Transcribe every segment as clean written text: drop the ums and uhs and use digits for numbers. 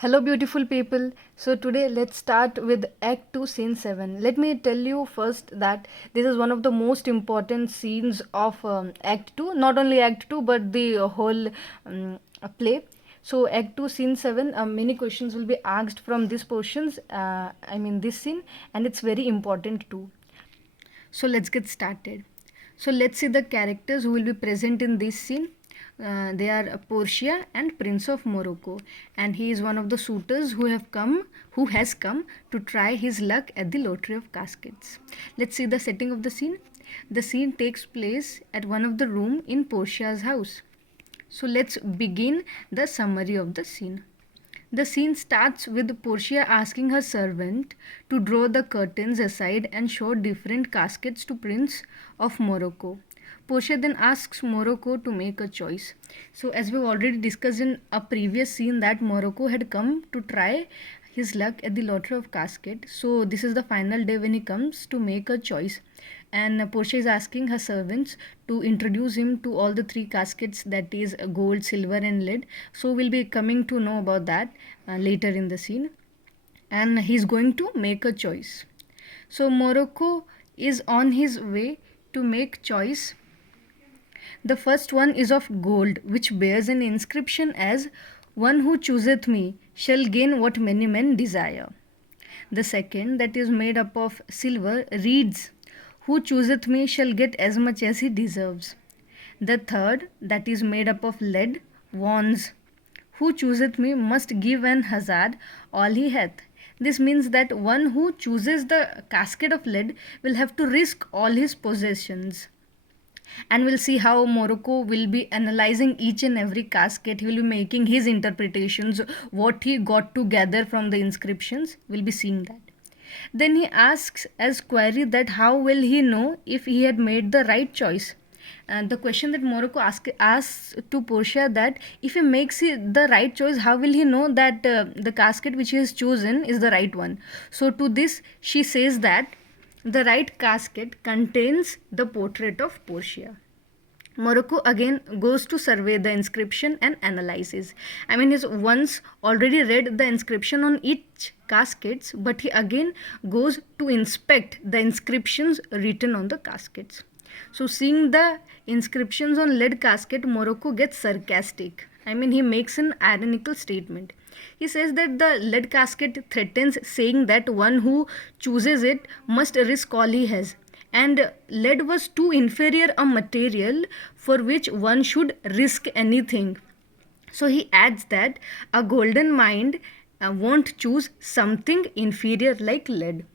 Hello, beautiful people. So, today let's start with Act 2, Scene 7. Let me tell you first that this is one of the most important scenes of Act 2, not only Act 2 but the whole play. So, Act 2, Scene 7, many questions will be asked from these portions, this scene, and it's very important too. So let's get started. So let's see the characters who will be present in this scene. They are Portia and Prince of Morocco, and he is one of the suitors who has come to try his luck at the lottery of caskets. Let's see the setting of the scene. The scene takes place at one of the room in Portia's house. So let's begin the summary of the scene. The scene starts with Portia asking her servant to draw the curtains aside and show different caskets to Prince of Morocco. Portia then asks Morocco to make a choice. So, as we've already discussed in a previous scene, that Morocco had come to try his luck at the lottery of casket. So, this is the final day when he comes to make a choice. And Portia is asking her servants to introduce him to all the three caskets, that is gold, silver, and lead. So, we'll be coming to know about that later in the scene. And he's going to make a choice. So, Morocco is on his way to make choice. The first one is of gold, which bears an inscription as, "One who chooseth me shall gain what many men desire." The second, that is made up of silver, reads, "Who chooseth me shall get as much as he deserves." The third, that is made up of lead, warns, "Who chooseth me must give an hazard all he hath." This means that one who chooses the casket of lead will have to risk all his possessions. And we'll see how Morocco will be analyzing each and every casket. He will be making his interpretations, what he got to gather from the inscriptions. We'll be seeing that. Then he asks as query that how will he know if he had made the right choice. And the question that Morocco asks to Portia, that if he makes the right choice, how will he know that the casket which he has chosen is the right one? So to this she says that the right casket contains the portrait of Portia. Morocco again goes to survey the inscription and analyzes. He's once already read the inscription on each caskets, but he again goes to inspect the inscriptions written on the caskets. So, seeing the inscriptions on lead casket, Morocco gets sarcastic. He makes an ironical statement. He says that the lead casket threatens, saying that one who chooses it must risk all he has. And lead was too inferior a material for which one should risk anything. So he adds that a golden mind won't choose something inferior like lead.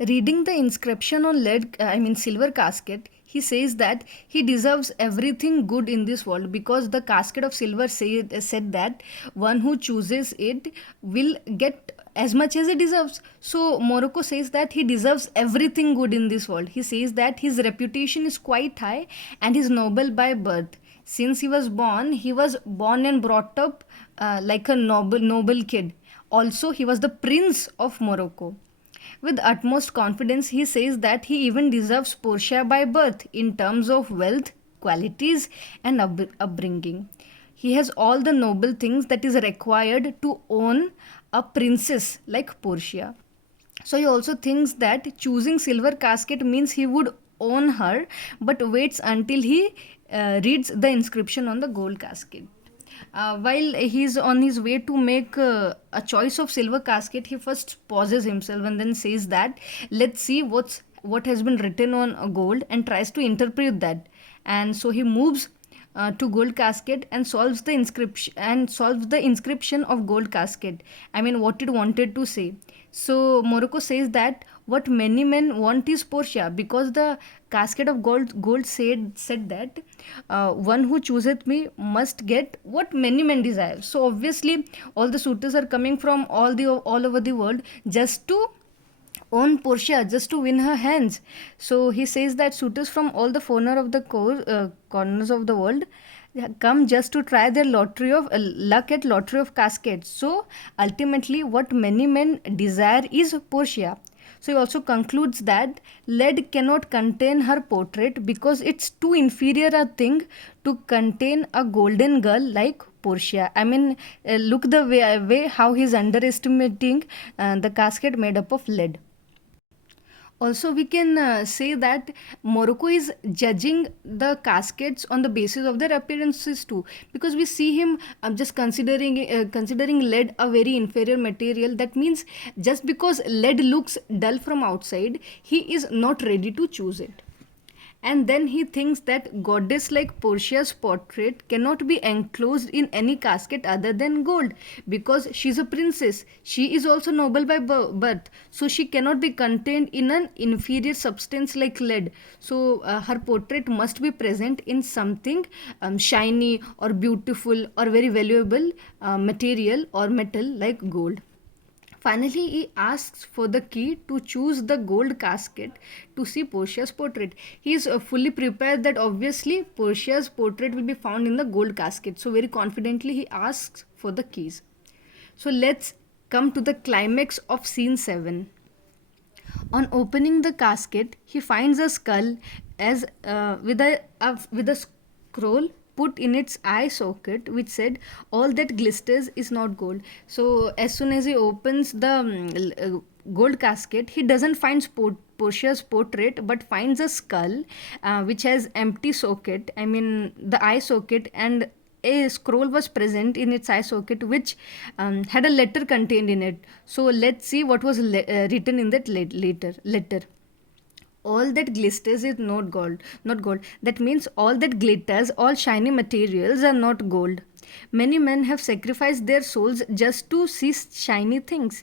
Reading the inscription on silver casket, he says that he deserves everything good in this world, because the casket of silver said that one who chooses it will get as much as he deserves. So Morocco says that he deserves everything good in this world. He says that his reputation is quite high and he's noble by birth. Since he was born and brought up like a noble kid. Also, he was the prince of Morocco. With utmost confidence, he says that he even deserves Portia by birth in terms of wealth, qualities, and upbringing. He has all the noble things that is required to own a princess like Portia. So he also thinks that choosing silver casket means he would own her, but waits until he reads the inscription on the gold casket. While he's on his way to make a choice of silver casket, he first pauses himself and then says that let's see what has been written on gold, and tries to interpret that. And so he moves to gold casket and solves the inscription of gold casket. What it wanted to say. So Morocco says that what many men want is Portia, because the casket of gold said that one who chooseth me must get what many men desire. So obviously all the suitors are coming from all over the world just to own Portia, just to win her hands. So he says that suitors from all the corners of the world come just to try their lottery of luck at lottery of caskets. So ultimately what many men desire is Portia. So he also concludes that lead cannot contain her portrait because it's too inferior a thing to contain a golden girl like Portia. I mean, look the way how he's underestimating the casket made up of lead. Also, we can say that Morocco is judging the caskets on the basis of their appearances too, because we see him just considering lead a very inferior material. That means just because lead looks dull from outside, he is not ready to choose it. And then he thinks that goddess like Portia's portrait cannot be enclosed in any casket other than gold, because she's a princess. She is also noble by birth, so she cannot be contained in an inferior substance like lead. So her portrait must be present in something shiny or beautiful or very valuable material or metal like gold. Finally, he asks for the key to choose the gold casket to see Portia's portrait. He is fully prepared that obviously Portia's portrait will be found in the gold casket. So, very confidently, he asks for the keys. So, let's come to the climax of scene 7. On opening the casket, he finds a skull as with a scroll put in its eye socket, which said, "All that glisters is not gold." So as soon as he opens the gold casket, he doesn't find Portia's portrait, but finds a skull which has empty socket. I mean the eye socket, and a scroll was present in its eye socket which had a letter contained in it. So let's see what was written in that letter. All that glisters is not gold. That means all that glitters, all shiny materials are not gold. Many men have sacrificed their souls just to see shiny things.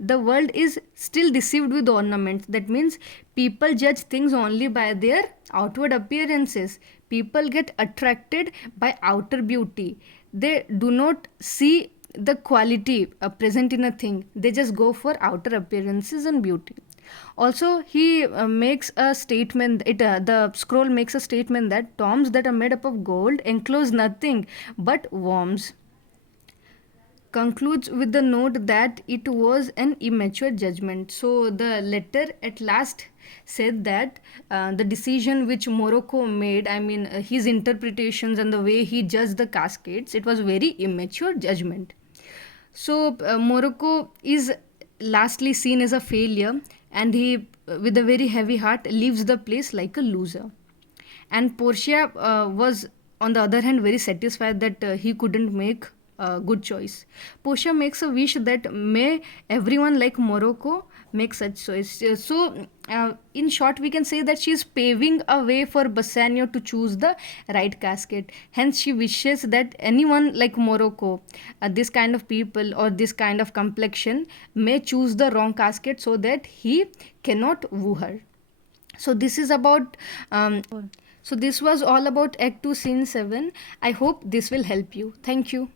The world is still deceived with ornaments. That means people judge things only by their outward appearances. People get attracted by outer beauty. They do not see the quality present in a thing. They just go for outer appearances and beauty. Also, he makes a statement. The scroll makes a statement that tombs that are made up of gold enclose nothing but worms. Concludes with the note that it was an immature judgment. So the letter at last said that the decision which Morocco made, I mean his interpretations and the way he judged the caskets, it was very immature judgment. So Morocco is lastly seen as a failure, and he, with a very heavy heart, leaves the place like a loser. And Portia was, on the other hand, very satisfied that he couldn't make a good choice. Portia makes a wish that may everyone like Morocco make such choice. In short, we can say that she is paving a way for Bassanio to choose the right casket. Hence, she wishes that anyone like Morocco, this kind of people or this kind of complexion, may choose the wrong casket so that he cannot woo her. So this is about so this was all about Act 2 Scene 7. I hope this will help you. Thank you.